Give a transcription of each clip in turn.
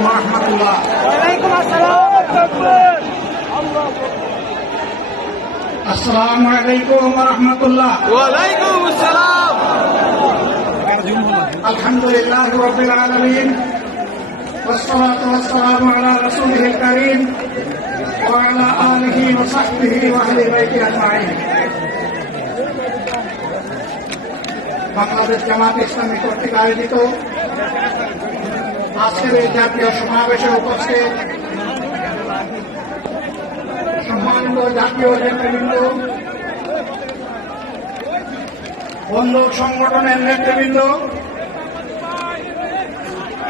ওয়া রাহমাতুল্লাহ। ওয়ালাইকুম আসসালাম। আসসালামু আলাইকুম ওয়া রাহমাতুল্লাহ। ওয়ালাইকুম আসসালাম। আলহামদুলিল্লাহি রাব্বিল আলামিন والصلاة والسلام على رسوله الكريم وعلى آله وصحبه وأهل بيته أجمعين। বাংলাদেশ জামাত ইসলামী কর্তৃক আয়োজিত আজকের এই জাতীয় সমাবেশে উপস্থিত সম্মানিত জাতীয় নেতৃবৃন্দ, বন্ধু সংগঠনের নেতৃবৃন্দ,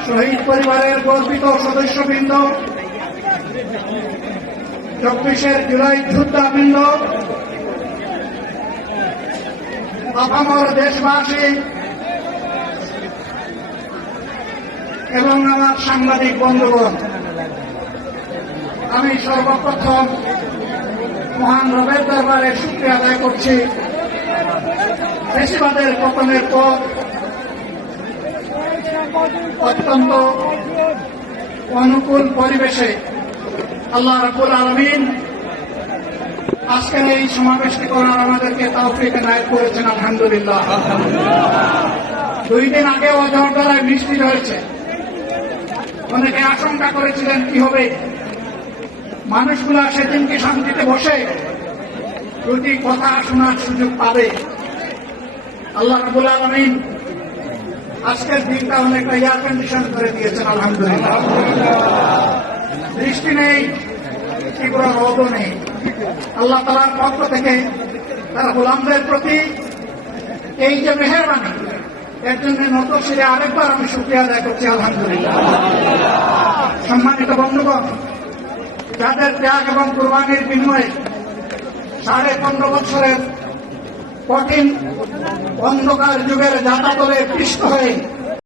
শহীদ পরিবারের গর্বিত সদস্যবৃন্দ, 24 জুলাই যোদ্ধাবৃন্দ, আপামর দেশবাসী এবং আমার সাংবাদিক বন্ধুগণ, আমি সর্বপ্রথম মহান রবের দরবারে শুকরিয়া আদায় করছি। ফ্যাসিবাদের পতনের পর অত্যন্ত অনুকূল পরিবেশে আল্লাহ রাব্বুল আলামিন আজকের এই সমাবেশটি করার আমাদেরকে তৌফিক এনায়েত করেছেন, আলহামদুলিল্লাহ। 2 দিন আগে অজহরতলায় বৃষ্টি হয়েছে। অনেকে আশঙ্কা করেছিলেন কি হবে, মানুষগুলা সেদিনকে শান্তিতে বসে দুটি কথা শোনার সুযোগ পাবে। আল্লাহ রাব্বুল আলামিন আজকের দিনটা অনেকটা এয়ার কন্ডিশন করে দিয়েছেন, আলহামদুলিল্লাহ। বৃষ্টি নেই, তীব্র রোদও নেই। আল্লাহ তাআলার পক্ষ থেকে তার গোলামদের প্রতি এই যে মেহেরবানি, এর জন্য নতশিরে আরেকবার আমি শুকরিয়া আদায় করছি, আলহামদুলিল্লাহ। সম্মানিত বন্ধুগণ, যাদের ত্যাগ এবং কুরবানির বিনিময়ে 15.5 বছরের কঠিন অন্ধকার যুগের যাতাতলে পিষ্ট হয়ে